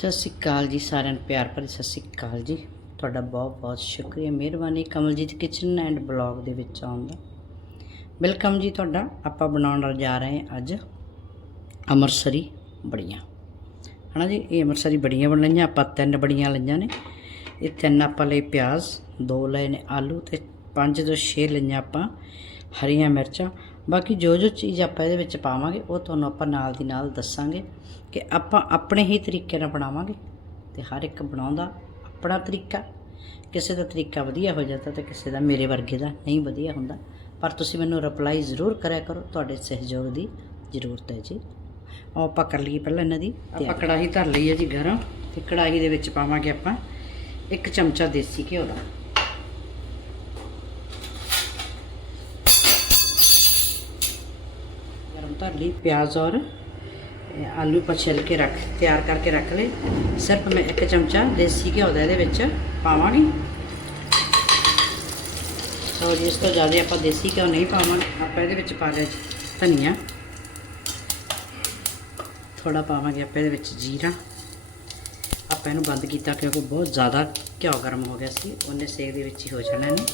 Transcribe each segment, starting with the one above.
ਸਤਿ ਸ਼੍ਰੀ ਅਕਾਲ ਜੀ ਸਾਰਿਆਂ ਨੂੰ, ਪਿਆਰ ਭਰੀ ਸਤਿ ਸ਼੍ਰੀ ਅਕਾਲ ਜੀ। ਤੁਹਾਡਾ ਬਹੁਤ ਬਹੁਤ ਸ਼ੁਕਰੀਆ, ਮਿਹਰਬਾਨੀ। ਕਮਲਜੀਤ ਕਿਚਨ ਐਂਡ ਬਲੌਗ ਦੇ ਵਿੱਚ ਆਉਣ ਦਾ ਵੈਲਕਮ ਜੀ ਤੁਹਾਡਾ। ਆਪਾਂ ਬਣਾਉਣ ਜਾ ਰਹੇ ਹਾਂ ਅੱਜ ਅੰਮ੍ਰਿਤਸਰੀ ਬੜੀਆਂ। ਹਨਾ ਜੀ, ਇਹ ਅੰਮ੍ਰਿਤਸਰੀ ਬੜੀਆਂ ਬਣਾਈਆਂ ਆਪਾਂ ਤਿੰਨ ਬੜੀਆਂ ਲਈਆਂ ਨੇ। ਇਹ ਤਿੰਨ ਆਪਾਂ ਲਈ ਪਿਆਜ਼, ਦੋ ਲਏ ਨੇ ਆਲੂ ਤੇ ਪੰਜ ਤੋਂ ਛੇ ਲਈਆਂ ਆਪਾਂ ਹਰੀਆਂ ਮਿਰਚਾਂ। ਬਾਕੀ ਜੋ ਜੋ ਚੀਜ਼ ਆਪਾਂ ਇਹਦੇ ਵਿੱਚ ਪਾਵਾਂਗੇ ਉਹ ਤੁਹਾਨੂੰ ਆਪਾਂ ਨਾਲ ਦੀ ਨਾਲ ਦੱਸਾਂਗੇ ਕਿ ਆਪਾਂ ਆਪਣੇ ਹੀ ਤਰੀਕੇ ਨਾਲ ਬਣਾਵਾਂਗੇ ਤੇ ਹਰ ਇੱਕ ਬਣਾਉਂਦਾ ਆਪਣਾ ਤਰੀਕਾ। ਕਿਸੇ ਦਾ ਤਰੀਕਾ ਵਧੀਆ ਹੋ ਜਾਂਦਾ ਤੇ ਕਿਸੇ ਦਾ ਮੇਰੇ ਵਰਗੇ ਦਾ ਨਹੀਂ ਵਧੀਆ ਹੁੰਦਾ। ਪਰ ਤੁਸੀਂ ਮੈਨੂੰ ਰਿਪਲਾਈ ਜ਼ਰੂਰ ਕਰਿਆ ਕਰੋ ਤੁਹਾਡੇ ਸਹਿਯੋਗ ਦੀ ਜ਼ਰੂਰਤ ਹੈ ਜੀ। ਆਓ ਆਪਾਂ ਕਰ ਲਈਏ ਪਹਿਲਾਂ ਇਹਨਾਂ ਦੀ ਆਪਾਂ ਕੜਾਹੀ ਧਰ ਲਈ ਹੈ ਜੀ ਗਰਮ ਤੇ ਕੜਾਹੀ ਦੇ ਵਿੱਚ ਪਾਵਾਂਗੇ ਆਪਾਂ ਇੱਕ ਚਮਚਾ ਦੇਸੀ ਘਿਓ ਦਾ। ਗਰਮ ਧਰ ਲਈ ਪਿਆਜ਼ ਔਰ ਆਲੂ ਪਰ ਛਿਲ ਕੇ ਰੱਖ, ਤਿਆਰ ਕਰਕੇ ਰੱਖ ਲਏ। ਸਿਰਫ ਮੈਂ ਇੱਕ ਚਮਚਾ ਦੇਸੀ ਘਿਓ ਦਾ ਇਹਦੇ ਵਿੱਚ ਪਾਵਾਂਗੀ। ਸੋ ਜੀ, ਇਸ ਤੋਂ ਜ਼ਿਆਦਾ ਆਪਾਂ ਦੇਸੀ ਘਿਓ ਨਹੀਂ ਪਾਵਾਂਗੇ। ਆਪਾਂ ਇਹਦੇ ਵਿੱਚ ਪਾ ਲਿਆ ਧਨੀਆ। ਥੋੜਾ ਪਾਵਾਂਗੇ ਆਪਾਂ ਇਹਦੇ ਵਿੱਚ ਜੀਰਾ। ਆਪਾਂ ਇਹਨੂੰ ਬੰਦ ਕੀਤਾ ਕਿਉਂਕਿ ਬਹੁਤ ਜ਼ਿਆਦਾ ਘਿਓ ਗਰਮ ਹੋ ਗਿਆ ਸੀ। ਉਹਨੇ ਸੇਕ ਦੇ ਵਿੱਚ ਹੀ ਹੋ ਜਾਣਾ ਨੇ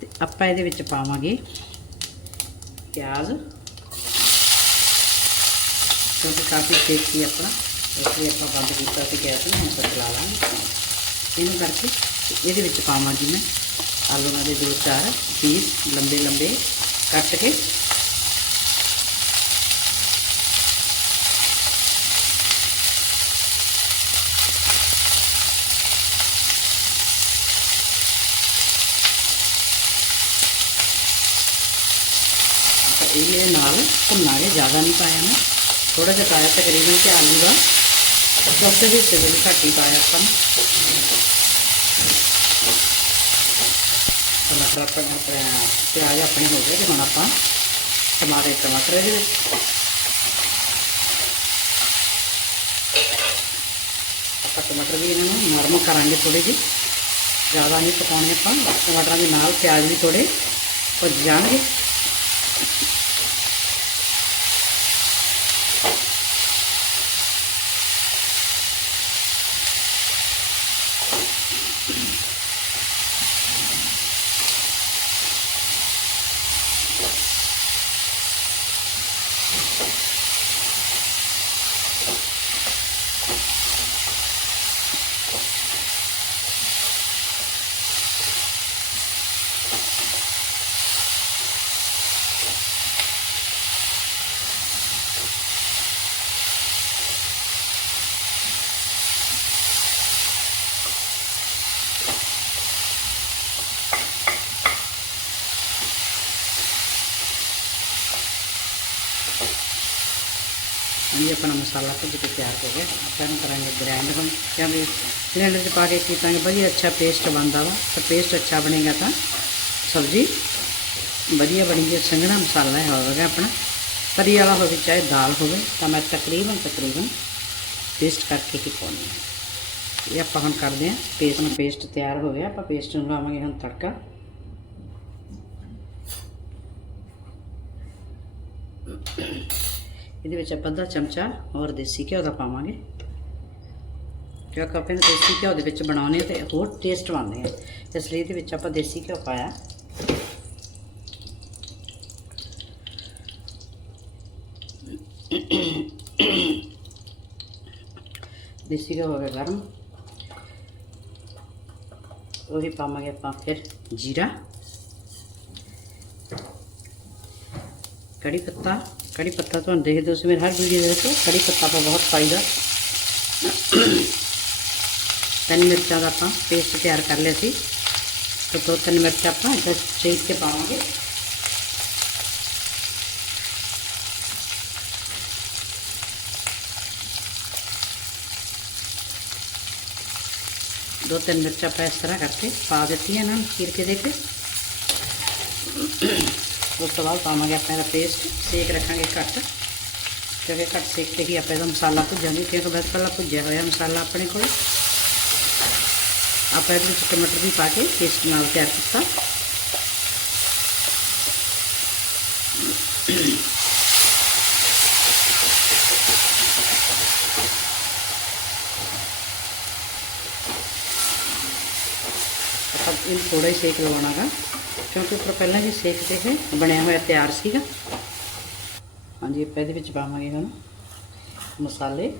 ਤੇ ਆਪਾਂ ਇਹਦੇ ਵਿੱਚ ਪਾਵਾਂਗੇ ਪਿਆਜ਼। ਕਿਉਂਕਿ ਕਾਫੀ ਸੇਕ ਸੀ ਆਪਣਾ ਇਸ ਲਈ ਆਪਾਂ ਬੰਦ ਕੀਤਾ ਸੀ ਗੈਸ ਨੂੰ, ਹੁਣ ਆਪਾਂ ਚਲਾ ਲਾਂਗੇ। ਇਹਨੂੰ ਕਰਕੇ ਇਹਦੇ ਵਿੱਚ ਪਾਵਾਂਗੀ ਮੈਂ ਆਲੂਆਂ ਦੇ ਦੋ ਚਾਰ ਪੀਸ, ਲੰਬੇ ਲੰਬੇ ਕੱਟ ਕੇ। ਆਪਾਂ ਇਹ ਇਹਦੇ ਨਾਲ ਭੁੰਨਾਂਗੇ ਜ਼ਿਆਦਾ ਨਹੀਂ ਪਾਇਆ ਮੈਂ। ਥੋੜਾ ਜਿਹਾ ਪਾਇਆ ਤਕਰੀਬਨ ਕਿ ਆਲੂ ਦਾ ਚੌਥੇ ਹਿੱਸੇ ਦੇ ਵਿੱਚ ਘੱਟ ਹੀ ਪਾਇਆ ਆਪਾਂ ਨੇ ਟਮਾਟਰ ਆਪਣਾ ਆਪਣਾ ਪਿਆਜ਼ ਆਪਣੇ ਹੋ ਗਏ ਤੇ ਹੁਣ ਆਪਾਂ ਟਮਾਟਰ ਟਮਾਟਰ ਇਹਦੇ ਵਿੱਚ ਆਪਾਂ ਟਮਾਟਰ ਵੀ ਇਹਨਾਂ ਨੂੰ ਨਰਮ ਕਰਾਂਗੇ ਥੋੜੇ ਜਿਹੇ ਜ਼ਿਆਦਾ ਨਹੀਂ ਪਕਾਉਣੇ ਆਪਾਂ ਟਮਾਟਰਾਂ ਦੇ ਨਾਲ ਆਪਣਾ ਮਸਾਲਾ ਭੁੱਜ ਕੇ ਤਿਆਰ ਹੋ ਗਿਆ। ਆਪਾਂ ਇਹਨੂੰ ਕਰਾਂਗੇ ਗ੍ਰਾਈਂਡ ਹੁਣ ਕਿਉਂਕਿ ਗ੍ਰਾਈਂਡਰ 'ਚ ਪਾ ਕੇ ਕੀਤਾਂਗੇ ਵਧੀਆ ਅੱਛਾ ਪੇਸਟ ਬਣਦਾ ਵਾ। ਤਾਂ ਪੇਸਟ ਅੱਛਾ ਬਣੇਗਾ ਤਾਂ ਸਬਜ਼ੀ ਵਧੀਆ ਬਣੇਗੀ ਸੰਘਣਾ ਮਸਾਲਾ ਹੈ ਹੋਵੇਗਾ ਆਪਣਾ। ਤਰੀ ਵਾਲਾ ਹੋਵੇ, ਚਾਹੇ ਦਾਲ ਹੋਵੇ, ਤਾਂ ਮੈਂ ਤਕਰੀਬਨ ਤਕਰੀਬਨ ਪੇਸਟ ਕਰਕੇ ਹੀ ਪਾਉਂਦੀ ਹਾਂ। ਇਹ ਆਪਾਂ ਹੁਣ ਕਰਦੇ ਹਾਂ। ਪੇਸਟ ਨੂੰ ਪੇਸਟ ਤਿਆਰ ਹੋ ਗਿਆ। ਆਪਾਂ ਪੇਸਟ ਨੂੰ ਲਾਵਾਂਗੇ ਹੁਣ ਤੜਕਾ। ਇਹਦੇ ਵਿੱਚ ਆਪਾਂ ਅੱਧਾ ਚਮਚਾ ਹੋਰ ਦੇਸੀ ਘਿਓ ਦਾ ਪਾਵਾਂਗੇ। ਕਿਉਂਕਿ ਆਪਾਂ ਇਹਨੂੰ ਦੇਸੀ ਘਿਓ ਦੇ ਵਿੱਚ ਬਣਾਉਣੇ ਤੇ ਹੋਰ ਟੇਸਟ ਬਣਦੇ ਆ। ਇਸ ਲਈ ਇਹਦੇ ਵਿੱਚ ਆਪਾਂ ਦੇਸੀ ਘਿਓ ਪਾਇਆ। ਦੇਸੀ ਘਿਓ ਹੋ ਗਿਆ ਗਰਮ। ਉਹੀ ਪਾਵਾਂਗੇ ਆਪਾਂ ਫਿਰ ਜੀਰਾ। ਕੜੀ ਪੱਤਾ। ਕੜੀ ਪੱਤਾ ਤੁਹਾਨੂੰ ਦੇਖਦੇ ਹੋ ਤੁਸੀਂ ਮੇਰੇ ਹਰ ਵੀਡੀਓ ਦੇ ਵਿੱਚ ਕੜੀ ਪੱਤਾ ਆਪਾਂ ਬਹੁਤ ਪਾਈਦਾ ਤਿੰਨ ਮਿਰਚਾਂ ਦਾ ਆਪਾਂ ਪੇਸਟ ਤਿਆਰ ਕਰ ਲਿਆ ਸੀ ਤੇ ਦੋ ਤਿੰਨ ਮਿਰਚਾਂ ਆਪਾਂ ਇੱਦਾਂ ਚੀਰ ਕੇ ਪਾਵਾਂਗੇ ਦੋ ਤਿੰਨ ਮਿਰਚਾਂ ਆਪਾਂ ਇਸ ਤਰ੍ਹਾਂ ਕਰਕੇ ਪਾ ਦਿੱਤੀਆਂ ਇਹਨਾਂ ਨੂੰ उस तो बाद पावे अपने पेस्ट सेक रखा घट क्योंकि घट सेक के ही अपने मसाला भुजा नहीं, क्योंकि बस पहला भुजया हुआ मसाला अपने को आप टमाटर भी पा के पेस्ट नाल तैयार किया थोड़ा ही सेक लगा ਕਿਉਂਕਿ ਉੱਪਰ ਪਹਿਲਾਂ ਵੀ ਸੇਕ ਤੇ ਇਹ ਬਣਿਆ ਹੋਇਆ ਤਿਆਰ ਸੀਗਾ। ਹਾਂਜੀ, ਆਪਾਂ ਇਹਦੇ ਵਿੱਚ ਪਾਵਾਂਗੇ ਹੁਣ ਮਸਾਲੇ।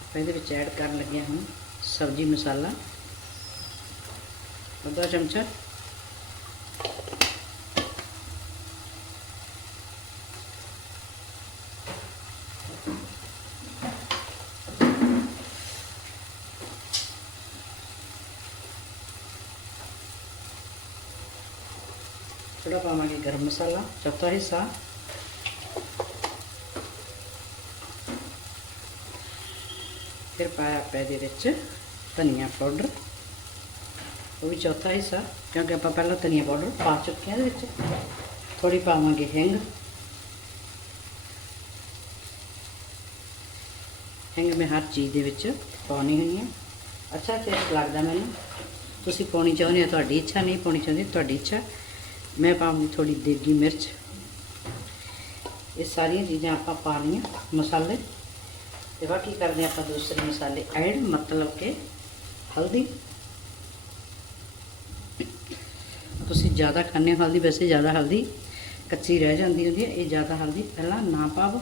ਆਪਾਂ ਇਹਦੇ ਵਿੱਚ ਐਡ ਕਰਨ ਲੱਗੇ ਹਾਂ ਸਬਜ਼ੀ ਮਸਾਲਾ। ਅੱਧਾ ਚਮਚਾ ਥੋੜਾ ਪਾਵਾਂਗੇ ਗਰਮ ਮਸਾਲਾ ਚੌਥਾ ਹਿੱਸਾ ਫਿਰ ਪਾਇਆ ਆਪਾਂ ਇਹਦੇ ਵਿੱਚ ਧਨੀਆ ਪਾਊਡਰ ਉਹ ਵੀ ਚੌਥਾ ਹਿੱਸਾ, ਕਿਉਂਕਿ ਆਪਾਂ ਪਹਿਲਾਂ ਧਨੀਆ ਪਾਊਡਰ ਪਾ ਚੁੱਕੇ ਹਾਂ ਇਹਦੇ ਵਿੱਚ। ਥੋੜੀ ਪਾਵਾਂਗੇ ਹਿੰਗ। ਹਿੰਗ ਮੈਂ ਹਰ ਚੀਜ਼ ਦੇ ਵਿੱਚ ਪਾਉਣੀ ਹੋਈ ਹੈ। ਅੱਛਾ ਟੇਸਟ ਲੱਗਦਾ ਮੈਨੂੰ। ਤੁਸੀਂ ਪਾਉਣੀ ਚਾਹੁੰਦੇ ਹੋ, ਤੁਹਾਡੀ ਇੱਛਾ, ਨਹੀਂ ਪਾਉਣੀ ਚਾਹੁੰਦੇ, ਤੁਹਾਡੀ ਇੱਛਾ। ਮੈਂ ਪਾਉਂਗੀ ਥੋੜੀ ਦੇਗੀ ਮਿਰਚ। ਇਹ ਸਾਰੀਆਂ ਚੀਜ਼ਾਂ ਆਪਾਂ ਪਾ ਲਈਆਂ, ਮਸਾਲੇ। ਤੇ ਬਾਕੀ ਕਰਦੇ ਆਪਾਂ ਦੂਸਰੇ ਮਸਾਲੇ ਐਡ, ਮਤਲਬ ਕਿ ਹਲਦੀ। ਤੁਸੀਂ ਜ਼ਿਆਦਾ ਖਾਣੇ ਹੋ ਹਲਦੀ, ਵੈਸੇ ਜ਼ਿਆਦਾ ਹਲਦੀ ਕੱਚੀ ਰਹਿ ਜਾਂਦੀ ਹੁੰਦੀ ਹੈ, ਇਹ ਜ਼ਿਆਦਾ ਹਲਦੀ ਪਹਿਲਾਂ ਨਾ ਪਾਵੋ।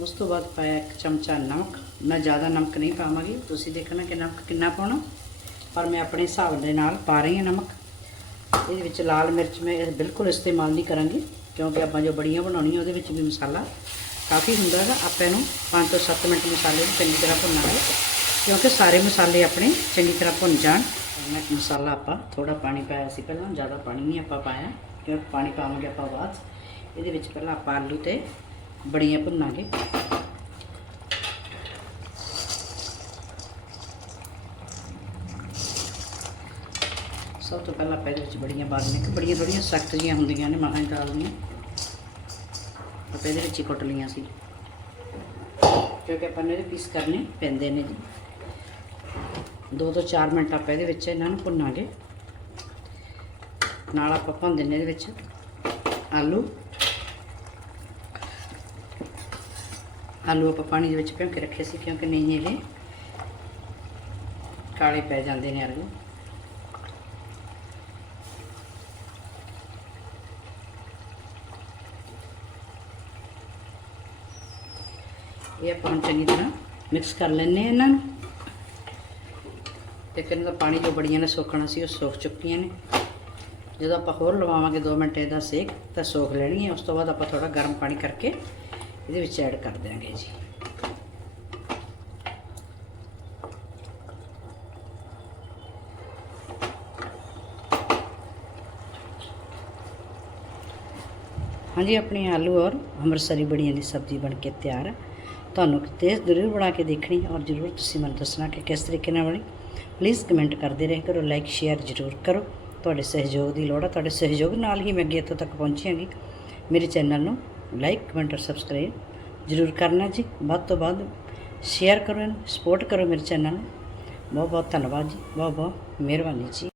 ਉਸ ਤੋਂ ਬਾਅਦ ਪਾਇਆ ਇੱਕ ਚਮਚਾ ਨਮਕ। ਮੈਂ ਜ਼ਿਆਦਾ ਨਮਕ ਨਹੀਂ ਪਾਵਾਂਗੀ। ਤੁਸੀਂ ਦੇਖਣਾ ਕਿ ਨਮਕ ਕਿੰਨਾ ਪਾਉਣਾ। ਪਰ ਮੈਂ ਆਪਣੇ ਹਿਸਾਬ ਦੇ ਨਾਲ ਪਾ ਰਹੀ ਹਾਂ ਨਮਕ। ਇਹਦੇ ਵਿੱਚ ਲਾਲ ਮਿਰਚ ਮੈਂ ਇਹ ਬਿਲਕੁਲ ਇਸਤੇਮਾਲ ਨਹੀਂ ਕਰਾਂਗੀ, ਕਿਉਂਕਿ ਆਪਾਂ ਜੋ ਬੜੀਆਂ ਬਣਾਉਣੀਆਂ ਉਹਦੇ ਵਿੱਚ ਵੀ ਮਸਾਲਾ ਕਾਫੀ ਹੁੰਦਾ ਹੈਗਾ। ਆਪਾਂ ਇਹਨੂੰ 5 ਤੋਂ 7 ਮਿੰਟ ਮਸਾਲੇ ਨੂੰ ਚੰਗੀ ਤਰ੍ਹਾਂ ਭੁੰਨਾਂਗੇ, ਕਿਉਂਕਿ ਸਾਰੇ ਮਸਾਲੇ ਆਪਣੇ ਚੰਗੀ ਤਰ੍ਹਾਂ ਭੁੰਨ ਜਾਣ। ਮੈਂ ਮਸਾਲਾ ਆਪਾਂ ਥੋੜਾ ਪਾਣੀ ਪਾਇਆ ਸੀ ਪਹਿਲਾਂ, ਜ਼ਿਆਦਾ ਪਾਣੀ ਨਹੀਂ ਆਪਾਂ ਪਾਇਆ। ਕਿਉਂਕਿ ਪਾਣੀ ਪਾਵਾਂਗੇ ਆਪਾਂ ਬਾਅਦ ਇਹਦੇ ਵਿੱਚ ਪਹਿਲਾਂ ਆਪਾਂ ਆਲੂ ਤੇ ਬੜੀਆਂ ਭੁੰਨਾਂਗੇ। ਸਭ ਤੋਂ ਪਹਿਲਾਂ ਆਪਾਂ ਇਹਦੇ ਵਿੱਚ ਬੜੀਆਂ ਬਾਦਨੇ ਕਿ ਬੜੀਆਂ ਥੋੜੀਆਂ ਸਖਤ ਜੀਆਂ ਹੁੰਦੀਆਂ ਨੇ ਮਾਹਾਂ ਦੀ ਦਾਲ ਦੀਆਂ। ਆਪਾਂ ਇਹਦੇ ਵਿੱਚ ਹੀ ਕੁੱਟ ਲਈਆਂ ਸੀ। ਕਿਉਂਕਿ ਆਪਾਂ ਨੇ ਇਹਦੇ ਪੀਸ ਕਰਨੇ ਪੈਂਦੇ ਨੇ ਜੀ। ਦੋ ਤੋਂ 4 ਮਿੰਟ ਆਪਾਂ ਇਹਦੇ ਵਿੱਚ ਇਹਨਾਂ ਨੂੰ ਭੁੰਨਾਂਗੇ। ਨਾਲ ਆਪਾਂ ਭੁੰਨ ਦਿੰਨੇ ਇਹਦੇ ਵਿੱਚ ਆਲੂ। ਆਲੂ ਆਪਾਂ ਪਾਣੀ ਦੇ ਵਿੱਚ ਭਿਉਂ ਕੇ ਰੱਖੇ ਸੀ ਕਿਉਂਕਿ ਨਹੀਂ ਇਹ ਕਾਲੇ ਪੈ ਜਾਂਦੇ ਨੇ ਆਲੂ। ਇਹ ਆਪਾਂ ਚੰਗੀ ਤਰ੍ਹਾਂ ਮਿਕਸ ਕਰ ਲੈਣੇ ਆ ਇਹਨਾਂ ਨੂੰ। ਤੇ ਫਿਰ ਇਹਦਾ ਪਾਣੀ ਜੋ ਬੜੀਆਂ ਨੇ ਸੋਖਣਾ ਸੀ, ਉਹ ਸੁੱਕ ਚੁੱਕੀਆਂ ਨੇ। ਜਦੋਂ ਆਪਾਂ ਹੋਰ ਲਵਾਵਾਂਗੇ 2 ਮਿੰਟ ਇਹਦਾ ਸੇਕ, ਤਾਂ ਸੋਖ ਲੈਣਗੀਆਂ ਉਸ ਤੋਂ ਬਾਅਦ ਆਪਾਂ ਥੋੜਾ ਗਰਮ ਪਾਣੀ ਕਰਕੇ ਇਹਦੇ ਵਿੱਚ ਐਡ ਕਰ ਦਿਆਂਗੇ ਜੀ। ਹਾਂਜੀ, ਆਪਣੇ ਆਲੂ ਔਰ ਅੰਮ੍ਰਿਤਸਰੀ ਬੜੀਆਂ ਦੀ ਸਬਜ਼ੀ ਬਣ ਕੇ ਤਿਆਰ ਹੈ ਤੁਹਾਨੂੰ ਟੇਸਟ ਜ਼ਰੂਰ ਬਣਾ ਕੇ ਦੇਖਣੀ ਔਰ ਜ਼ਰੂਰ ਤੁਸੀਂ ਮੈਨੂੰ ਦੱਸਣਾ ਕਿ ਕਿਸ ਤਰੀਕੇ ਨਾਲ ਬਣੀ। ਪਲੀਜ਼ ਕਮੈਂਟ ਕਰਦੇ ਰਹੇ ਕਰੋ ਲਾਈਕ ਸ਼ੇਅਰ ਜ਼ਰੂਰ ਕਰੋ। ਤੁਹਾਡੇ ਸਹਿਯੋਗ ਦੀ ਲੋੜ ਹੈ ਤੁਹਾਡੇ ਸਹਿਯੋਗ ਨਾਲ ਹੀ ਮੈਂ ਅੱਗੇ ਇੱਥੋਂ ਤੱਕ ਪਹੁੰਚਾਂਗੀ ਮੇਰੇ ਚੈਨਲ ਨੂੰ ਲਾਈਕ ਕਮੈਂਟ ਔਰ ਸਬਸਕ੍ਰਾਈਬ ਜ਼ਰੂਰ ਕਰਨਾ ਜੀ। ਵੱਧ ਤੋਂ ਵੱਧ ਸ਼ੇਅਰ ਕਰੋ ਇਹਨੂੰ ਸਪੋਰਟ ਕਰੋ ਮੇਰੇ ਚੈਨਲ ਨੂੰ। ਬਹੁਤ ਬਹੁਤ ਧੰਨਵਾਦ ਜੀ। ਬਹੁਤ ਬਹੁਤ ਮਿਹਰਬਾਨੀ ਜੀ।